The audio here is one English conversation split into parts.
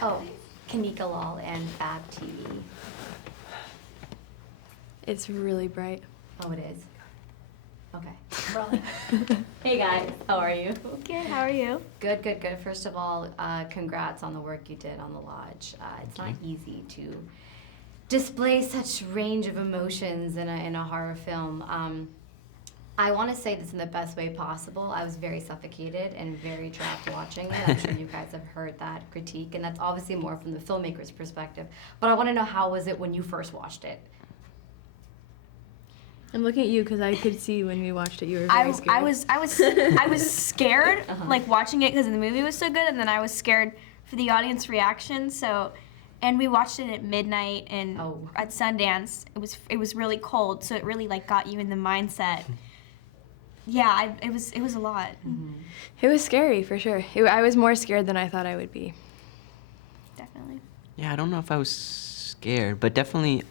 Oh, Kanika Lal and FabTV. It's really bright. Oh, it is. Okay. Hey guys, how are you? Good, how are you? Good, good, good. First of all, congrats on the work you did on the lodge. It's not easy to display such range of emotions in a horror film. I want to say this in the best way possible. I was very suffocated and very trapped watching it. I'm sure you guys have heard that critique, and that's obviously more from the filmmaker's perspective. But I want to know, how was it when you first watched it? I'm looking at you because I could see when we watched it you were very scared. I was scared, like watching it because the movie was so good, and then I was scared for the audience reaction. So, and we watched it at midnight and at Sundance. It was really cold, so it really like got you in the mindset. Yeah, it was a lot. Mm-hmm. It was scary for sure. I was more scared than I thought I would be. Definitely. Yeah, I don't know if I was scared, but definitely,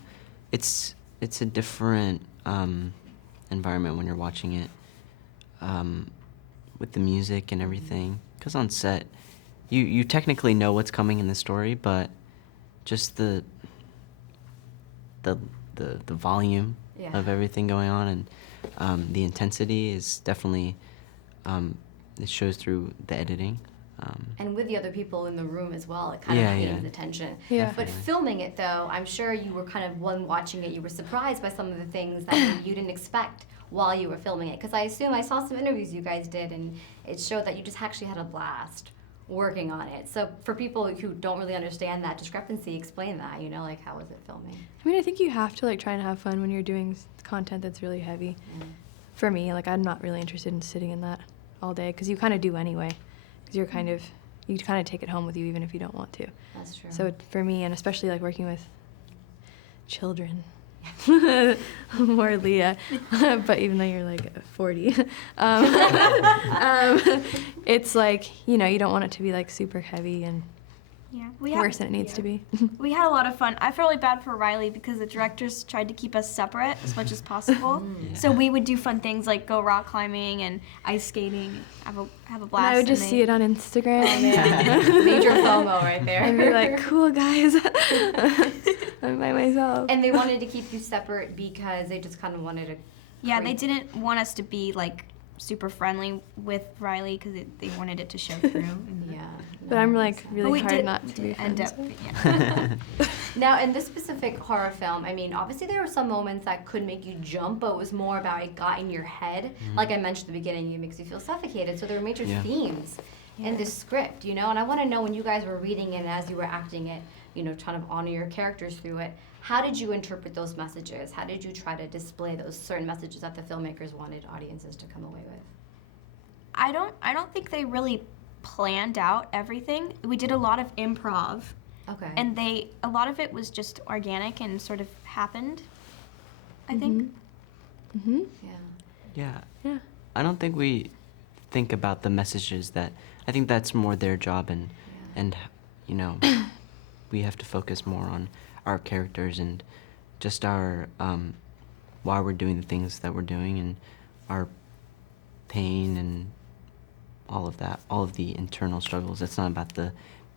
it's a different environment when you're watching it, with the music and everything. Because on set, you technically know what's coming in the story, but just the volume of everything going on and the intensity is definitely it shows through the editing. And with the other people in the room as well, it kind of pays attention. Yeah. But filming it though, I'm sure you were kind of, when watching it, you were surprised by some of the things that you didn't expect while you were filming it. Because I assume, I saw some interviews you guys did, and it showed that you just actually had a blast working on it. So for people who don't really understand that discrepancy, explain that, you know, like how was it filming? I mean, I think you have to like try and have fun when you're doing content that's really heavy. For me, like I'm not really interested in sitting in that all day, because you kind of do anyway. Because you kind of take it home with you even if you don't want to. That's true. So for me, and especially like working with children, more Lia, but even though you're like 40, it's like, you know, you don't want it to be like super heavy and worse than it needs to be. We had a lot of fun. I felt really bad for Riley because the directors tried to keep us separate as much as possible. So we would do fun things like go rock climbing and ice skating, have a blast. And I would just see it on Instagram. Major FOMO right there. I'd be like, cool guys, I'm by myself. And they wanted to keep you separate because they just kind of wanted to. Yeah, they didn't want us to be like super friendly with Riley because they wanted it to show through. But I'm like really hard not to be end friends. up. Now, in this specific horror film, I mean, obviously there were some moments that could make you jump, but it was more about it got in your head. Like I mentioned at the beginning, it makes you feel suffocated. So there were major themes in this script, you know? And I want to know, when you guys were reading it and as you were acting it, you know, trying to honor your characters through it, how did you interpret those messages? How did you try to display those certain messages that the filmmakers wanted audiences to come away with? I don't think they really planned out everything. We did a lot of improv. Okay. And a lot of it was just organic and sort of happened, I think. Yeah. Yeah. I don't think we think about the messages I think that's more their job, and you know, we have to focus more on our characters and just our why we're doing the things that we're doing and our pain and all of that, all of the internal struggles. It's not about the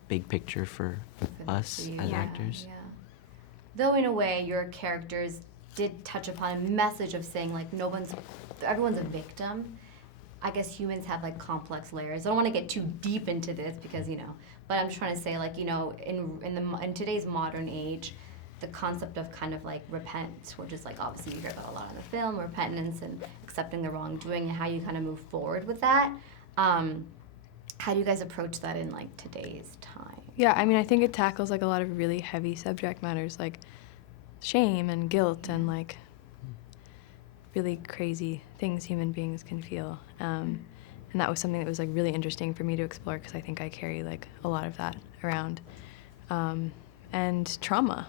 big picture for us as actors. Yeah. Though in a way, your characters did touch upon a message of saying like everyone's a victim. I guess humans have like complex layers. I don't want to get too deep into this because, you know, but I'm just trying to say, like, you know, in today's modern age, the concept of kind of like repent, which is like obviously you hear about a lot in the film, repentance and accepting the wrongdoing and how you kind of move forward with that. How do you guys approach that in like today's time? Yeah, I mean, I think it tackles like a lot of really heavy subject matters like shame and guilt and like really crazy things human beings can feel. And that was something that was like really interesting for me to explore because I think I carry like a lot of that around. And trauma.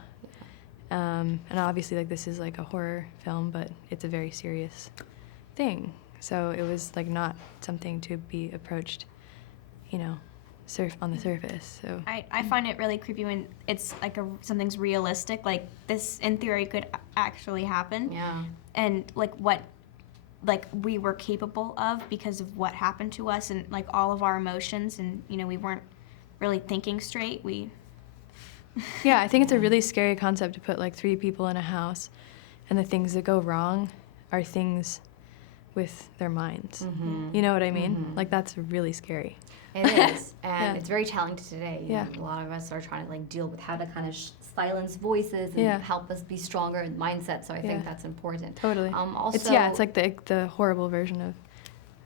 And obviously like this is like a horror film, but it's a very serious thing. So it was like not something to be approached, you know, on the surface. So I find it really creepy when it's like something's realistic, like this in theory could actually happen. Yeah. And like what like we were capable of because of what happened to us and like all of our emotions, and you know we weren't really thinking straight. We Yeah, I think it's a really scary concept to put like 3 people in a house, and the things that go wrong are things with their minds. You know what I mean? Like that's really scary. It is, and Yeah. it's very challenging today. You know, a lot of us are trying to like deal with how to kind of silence voices and help us be stronger in mindset. So I think that's important. Totally. Also, it's like the horrible version of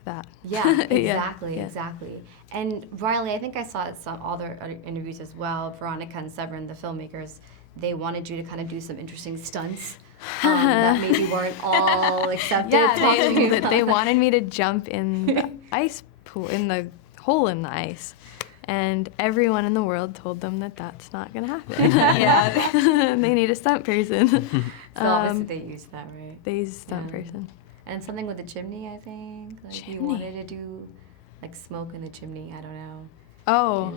that. Yeah, exactly, exactly. And Riley, I think I saw at some other interviews as well. Veronika and Severin, the filmmakers, they wanted you to kind of do some interesting stunts that maybe weren't all accepted. Yeah, they wanted me to jump in the ice pool, in the hole in the ice. And everyone in the world told them that that's not going to happen. They need a stunt person. So obviously they used that, right? They used a stunt person. And something with the chimney, I think. Like Chimney? you wanted to do like smoke in the chimney. I don't know. Oh,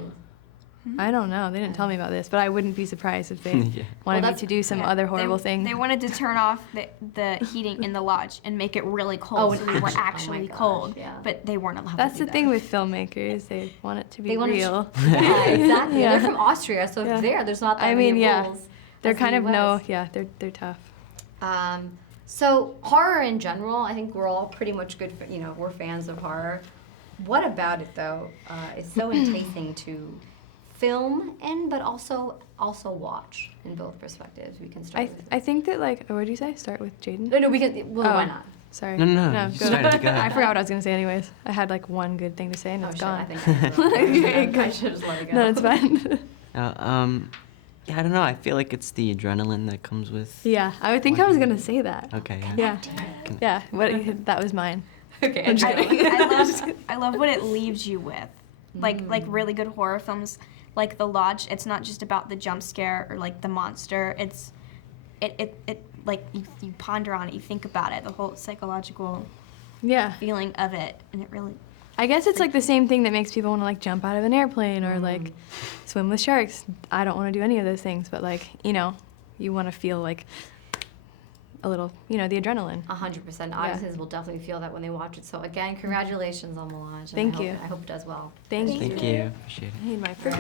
I don't know. They didn't tell me about this, but I wouldn't be surprised if they wanted me to do some other horrible thing. They wanted to turn off the heating in the lodge and make it really cold, so we were actually cold. But they weren't allowed. That's to do the thing with filmmakers; they want it to be they want real. Yeah, exactly. They're from Austria, so if there's not that many rules. They're kind of they're tough. So horror in general, I think we're all pretty much good. We're fans of horror. What about it though? It's so enticing to film but also watch in both perspectives. We can start. I think that what did you say? Start with Jaeden? No, we can. Well, why not? Sorry. No. Go Go ahead. ahead. I forgot what I was gonna say. Anyways, I had like one good thing to say and it's gone. I think I should just let it go. No, it's fine. I don't know. I feel like it's the adrenaline that comes with. Yeah, I would think I was gonna say that. Okay. Yeah. Yeah. That was mine. Okay. I love what it leaves you with. Like really good horror films, like The Lodge. It's not just about the jump scare or like the monster. It's it like you ponder on it, you think about it, the whole psychological feeling of it, and it really. I guess it's like the same thing that makes people want to like jump out of an airplane or like swim with sharks. I don't want to do any of those things, but like you want to feel like a little, the adrenaline. 100%. Audiences will definitely feel that when they watch it. So again, congratulations on Melange. Thank you. I hope it does well. Thank you. Thank you. Appreciate it. I need my first.